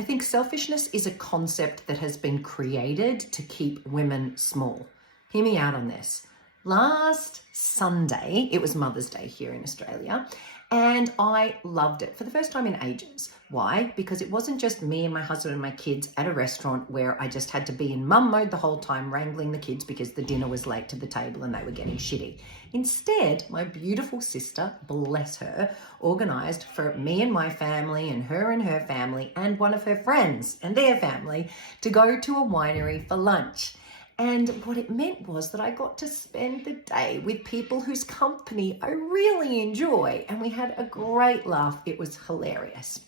I think selfishness is a concept that has been created to keep women small. Hear me out on this. Last Sunday, it was Mother's Day here in Australia, and I loved it for the first time in ages. Why? Because it wasn't just me and my husband and my kids at a restaurant where I just had to be in mum mode the whole time, wrangling the kids because the dinner was late to the table and they were getting shitty. Instead, my beautiful sister, bless her, organised for me and my family and her family and one of her friends and their family to go to a winery for lunch. And what it meant was that I got to spend the day with people whose company I really enjoy, and we had a great laugh. It was hilarious.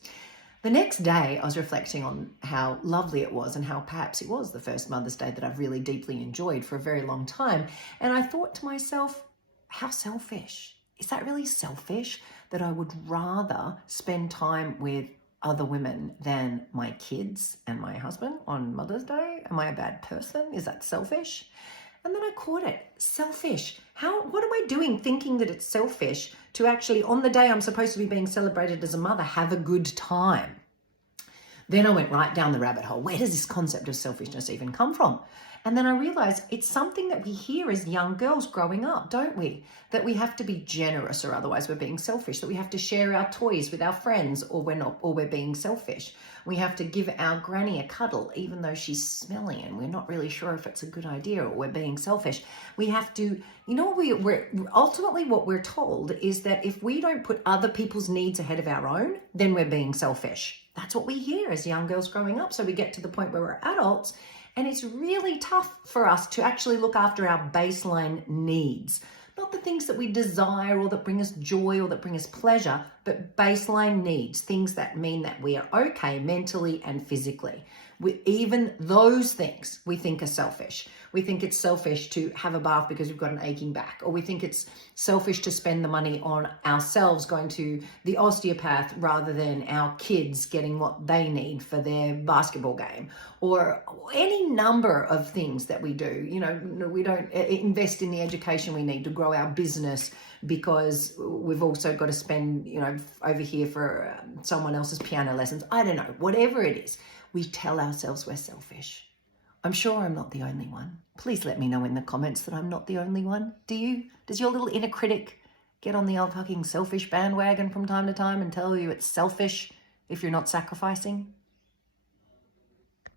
The next day, I was reflecting on how lovely it was and how perhaps it was the first Mother's Day that I've really deeply enjoyed for a very long time. And I thought to myself, how selfish. Is that really selfish that I would rather spend time with other women than my kids and my husband on Mother's Day? Am I a bad person? Is that selfish? And then I caught it. Selfish. What am I doing thinking that it's selfish to actually, on the day I'm supposed to be being celebrated as a mother, have a good time? Then I went right down the rabbit hole. Where does this concept of selfishness even come from? And then I realized it's something that we hear as young girls growing up, don't we? That we have to be generous or otherwise we're being selfish, that we have to share our toys with our friends or we're not, or we're being selfish. We have to give our granny a cuddle even though she's smelly and we're not really sure if it's a good idea or we're being selfish. We have to, we're ultimately what we're told is that if we don't put other people's needs ahead of our own, then we're being selfish. That's what we hear as young girls growing up. So we get to the point where we're adults and it's really tough for us to actually look after our baseline needs. Not the things that we desire or that bring us joy or that bring us pleasure, but baseline needs, things that mean that we are okay mentally and physically. Even those things we think are selfish. We think it's selfish to have a bath because we've got an aching back, or we think it's selfish to spend the money on ourselves going to the osteopath rather than our kids getting what they need for their basketball game, or any number of things that we do. We don't invest in the education we need to grow our business because we've also got to spend, over here for someone else's piano lessons. I don't know, whatever it is. We tell ourselves we're selfish. I'm sure I'm not the only one. Please let me know in the comments that I'm not the only one. Do you? Does your little inner critic get on the old fucking selfish bandwagon from time to time and tell you it's selfish if you're not sacrificing?